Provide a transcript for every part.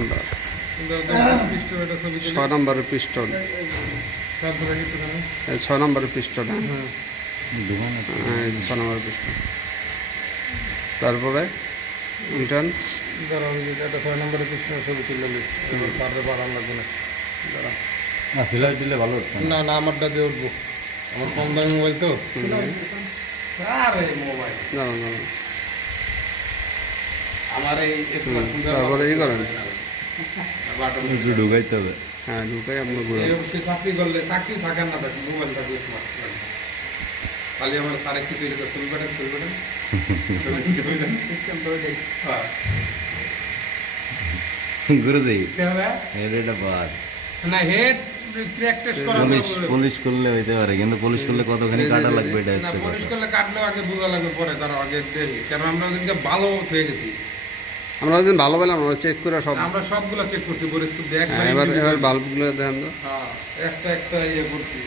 নম্বর, 6 নম্বরের পিস্টন, 6 নম্বরের পিস্টন, 6 নম্বরের পিস্টন। তারপরে ইন্টার্ন 6 নম্বরের পিস্টনের ছবি তুলে বাড়ানো লাগবে না, ফিলার দিলে ভালো হতো। না না আমারটা দিয়ে উঠবো, আমার কম দামি মোবাইল তো। আমার এই তারপরে ই করেন, একটু ঢুকাইতে হবে। হ্যাঁ ঢুকাই আপনার সে চাকরি করলে চাকরি থাকেন না, দেখেন মোবাইল থাকবে স্মার্ট। খালি আমার সারে কিছু ছবি পাঠান সিস্টেম তো দেখ। হ্যাঁ ঘুরে দেই হবে এটা বাদ না, হেড ক্র্যাক টেস্ট করা পুলিশ করলে হইতে পারে, কিন্তু পুলিশ করলে কতখানি কাটা লাগবে এটা না, হচ্ছে পুলিশ করলে কাটলেও আগে বোঝা লাগবে, পরে তার আগে দেখি। কারণ আমরা ওদিনকে ভালো হয়ে গেছি, আমরা ওদিন ভালো পেলাম, আমরা চেক করে সব, আমরা সবগুলো চেক করছি পরিস্থিতি দেখ। এবার বাল্বগুলো দেখেন তো। হ্যাঁ একটা একটা ইয়ে করছি,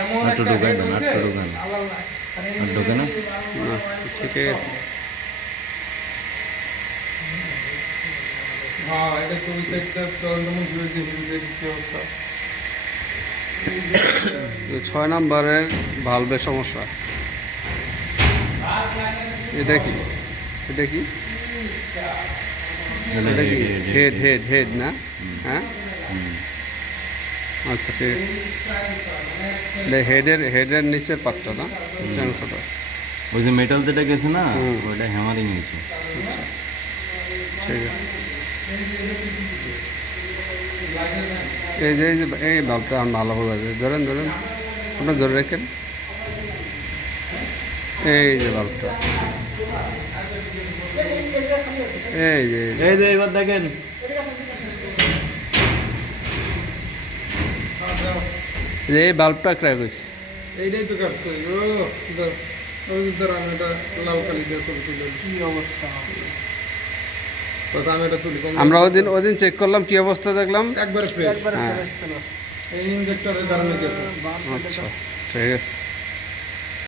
এমন একটু একটা ঢুকাই হেড দেন, হইছে একটু ঢুকান। আল্লাহ, আরে আর ঢোকে না? না ঠিক আছে। হ্যাঁ এটা তো ওই সাইডটা চন্দ্রমন জুড়ে দিয়ে কি অবস্থা। 6 নম্বরের ভালভের সমস্যা। এটা কি, এটা কি, এটা কি হেড হেড হেড না? হ্যাঁ আচ্ছা ঠিক আছে। হেডের নিচের পাটটা না, নিচের অংশটা। ওই যে মেটাল যেটা গেছে না, ওইটা হ্যামারিং হয়েছে। আচ্ছা ঠিক আছে। এই ভাবটা আমার ভালো বোঝা যায়। ধরেন আপনার ধরে রাখেন, এই যে ভাবটা, এই যে এবার দেখেন এই বাল্বটা ক্র্যাক হয়েছে। এইটাই তো কাটছে আমি এটা লাউ কালি দিয়ে ছবি তুলে কি অবস্থা। আমি এটা তুলি, আমরা ওদিন চেক করলাম, কি অবস্থা দেখলাম, একবারে ফ্রেশ। হ্যাঁ এই ইনজেক্টরের কারণে গেছে। আচ্ছা ঠিক আছে।